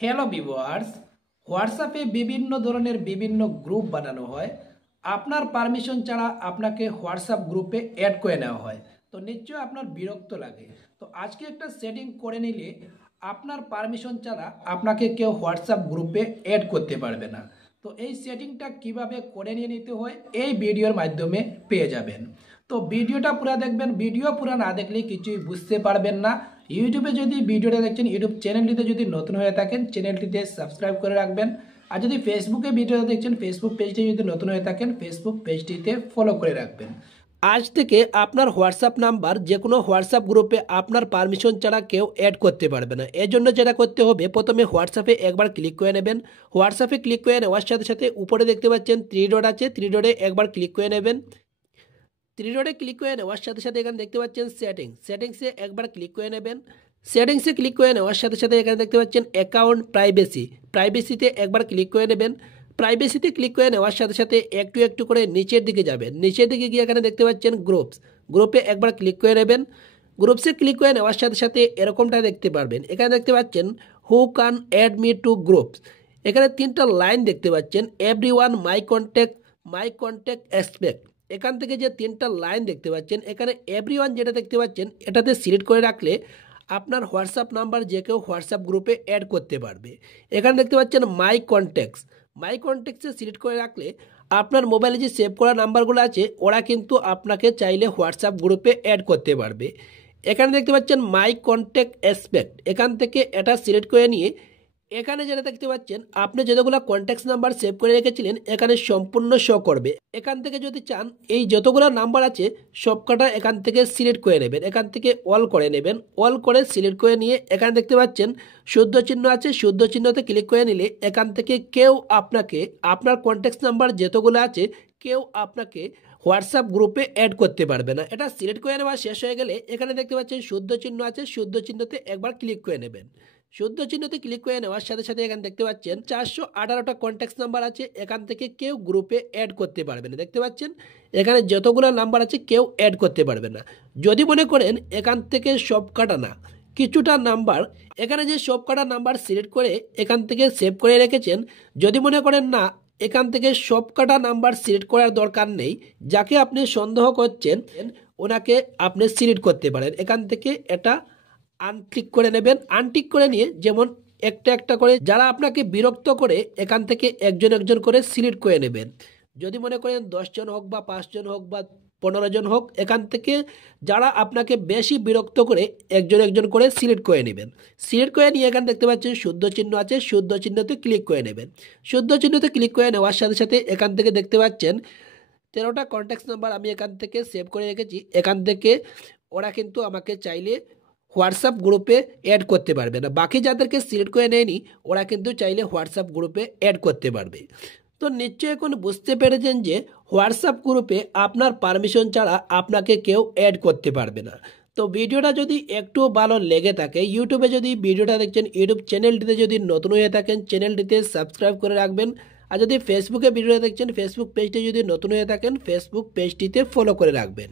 Hello viewers, হোয়াটসঅ্যাপে বিভিন্ন ধরনের বিভিন্ন গ্রুপ বানানো হয়। আপনার পারমিশন ছাড়া আপনাকে হোয়াটসঅ্যাপ গ্রুপে অ্যাড করে নেওয়া হয়। তো নিশ্চয়ই আপনার বিরক্ত লাগে। তো আজকে একটা সেটিং করে নিলে আপনার পারমিশন ছাড়া আপনাকে কেউ হোয়াটসঅ্যাপ গ্রুপে অ্যাড করতে পারবে না। তো এই সেটিংটা কিভাবে করে নিয়ে নিতে হয় এই ভিডিওর মাধ্যমে পেয়ে যাবেন। তো ভিডিওটা পুরো দেখবেন, ভিডিও পুরো না দেখলে কিছুই বুঝতে পারবেন না। ইউটিউবে যদি ভিডিওটা দেখছেন, ইউটিউব চ্যানেলটিতে যদি নতুন হয়ে থাকেন চ্যানেলটিতে সাবস্ক্রাইব করে রাখবেন। আর যদি ফেসবুকে ভিডিওটা দেখছেন, ফেসবুক পেজটি যদি নতুন হয়ে থাকেন ফেসবুক পেজটিতে ফলো করে রাখবেন। আজ থেকে আপনার হোয়াটসঅ্যাপ নাম্বার যে কোনো হোয়াটসঅ্যাপ গ্রুপে আপনার পারমিশন ছাড়া কেউ অ্যাড করতে পারবে না। এর জন্য যেটা করতে হবে, প্রথমে হোয়াটসঅ্যাপে একবার ক্লিক করে নেবেন। হোয়াটসঅ্যাপে ক্লিক করে নেওয়ার সাথে সাথে উপরে দেখতে পাচ্ছেন থ্রি ডট আছে, থ্রি ডটে একবার ক্লিক করে নেবেন। থ্রি ডটে ক্লিক করে নেওয়ার সাথে সাথে এখানে দেখতে পাচ্ছেন সেটিংসে একবার ক্লিক করে নেবেন। সেটিংসে ক্লিক করে নেওয়ার সাথে সাথে এখানে দেখতে পাচ্ছেন অ্যাকাউন্ট প্রাইভেসিতে একবার ক্লিক করে নেবেন। প্রাইভেসিতে ক্লিক করে নেওয়ার সাথে সাথে একটু একটু করে নিচের দিকে যাবেন। নিচের দিকে গিয়ে এখানে দেখতে পাচ্ছেন গ্রুপে একবার ক্লিক করে নেবেন। গ্রুপসে ক্লিক করে নেওয়ার সাথে সাথে এরকমটা দেখতে পারবেন। এখানে দেখতে পাচ্ছেন who can add me to groups. এখানে তিনটা লাইন দেখতে পাচ্ছেন, এভরিওয়ান, মাই কন্ট্যাক্ট এক্সপেক্ট। এখান থেকে যে তিনটা লাইন দেখতে পাচ্ছেন, এখানে এভরিওয়ান যেটা দেখতে পাচ্ছেন এটাতে সিলেক্ট করে রাখলে আপনার হোয়াটসঅ্যাপ নাম্বার যে কেউ হোয়াটসঅ্যাপ গ্রুপে অ্যাড করতে পারবে। এখানে দেখতে পাচ্ছেন মাই কন্ট্যাক্টসে সিলেক্ট করে রাখলে আপনার মোবাইলে যে সেভ করা নাম্বারগুলো আছে ওরা কিন্তু আপনাকে চাইলে হোয়াটসঅ্যাপ গ্রুপে অ্যাড করতে পারবে। এখানে দেখতে পাচ্ছেন মাই কন্ট্যাক্ট এক্সপেক্ট, এখান থেকে এটা সিলেক্ট করে নিয়ে এখানে যেটা দেখতে পাচ্ছেন আপনি যতগুলো কন্ট্যাক্ট নাম্বার সেভ করে রেখেছিলেন এখানে সম্পূর্ণ শো করবে। এখান থেকে যদি চান এই যতগুলো নাম্বার আছে সবকটা এখান থেকে সিলেক্ট করে নেবেন, এখান থেকে অল করে নেবেন। অল করে সিলেক্ট করে নিয়ে এখানে দেখতে পাচ্ছেন শুদ্ধ চিহ্ন আছে, শুদ্ধ চিহ্নতে ক্লিক করে নিলে এখান থেকে কেউ আপনাকে, আপনার কন্ট্যাক্ট নাম্বার যতগুলো আছে কেউ আপনাকে হোয়াটসঅ্যাপ গ্রুপে অ্যাড করতে পারবে না। এটা সিলেক্ট করে নেওয়া শেষ হয়ে গেলে এখানে দেখতে পাচ্ছেন শুদ্ধ চিহ্ন আছে, শুদ্ধ চিহ্নতে একবার ক্লিক করে নেবেন। শুদ্ধ চিহ্নতে ক্লিক করে নেওয়ার সাথে সাথে এখানে দেখতে পাচ্ছেন 418টা কন্ট্যাক্ট নাম্বার আছে, এখান থেকে কেউ গ্রুপে অ্যাড করতে পারবে না। দেখতে পাচ্ছেন এখানে যতগুলো নাম্বার আছে কেউ অ্যাড করতে পারবে না। যদি মনে করেন এখান থেকে সব কাটা না, কিছুটা নাম্বার, এখানে যে সব কাটা নাম্বার সিলেক্ট করে এখান থেকে সেভ করে রেখেছেন, যদি মনে করেন না এখান থেকে সব কাটা নাম্বার সিলেক্ট করার দরকার নেই, যাকে আপনি সন্দেহ করছেন ওনাকে আপনি সিলেক্ট করতে পারেন। এখান থেকে এটা আনক্লিক করে নেবেন। আনটিক করে নিয়ে যেমন একটা একটা করে যারা আপনাকে বিরক্ত করে এখান থেকে একজন একজন করে সিলেক্ট করে নেবেন। যদি মনে করেন 10 জন হোক বা 5 জন হোক বা 15 জন হোক, এখান থেকে যারা আপনাকে বেশি বিরক্ত করে একজন একজন করে সিলেক্ট করে নেবেন। সিলেক্ট করে নিয়ে এখানে দেখতে পাচ্ছেন শুদ্ধ চিহ্ন আছে, শুদ্ধ চিহ্নতে ক্লিক করে নেবেন। শুদ্ধ চিহ্নতে ক্লিক করে নেওয়ার সাথে সাথে এখান থেকে দেখতে পাচ্ছেন 13টা কন্ট্যাক্ট নাম্বার আমি এখান থেকে সেভ করে রেখেছি। এখান থেকে ওরা কিন্তু আমাকে চাইলে হোয়াটসঅ্যাপ গ্রুপে অ্যাড করতে পারবে না। বাকি যাদেরকে সিলেক্ট করে নেয়নি ওরা কিন্তু চাইলে হোয়াটসঅ্যাপ গ্রুপে অ্যাড করতে পারবে। তো নিশ্চয়ই এখন বুঝতে পেরেছেন যে হোয়াটসঅ্যাপ গ্রুপে আপনার পারমিশন ছাড়া আপনাকে কেউ অ্যাড করতে পারবে না। তো ভিডিওটা যদি একটু ভালো লেগে থাকে, ইউটিউবে যদি ভিডিওটা দেখছেন ইউটিউব চ্যানেলটিতে যদি নতুন হয়ে থাকেন চ্যানেলটিতে সাবস্ক্রাইব করে রাখবেন। আর যদি ফেসবুকে ভিডিওটা দেখছেন ফেসবুক পেজটি যদি নতুন হয়ে থাকেন ফেসবুক পেজটিতে ফলো করে রাখবেন।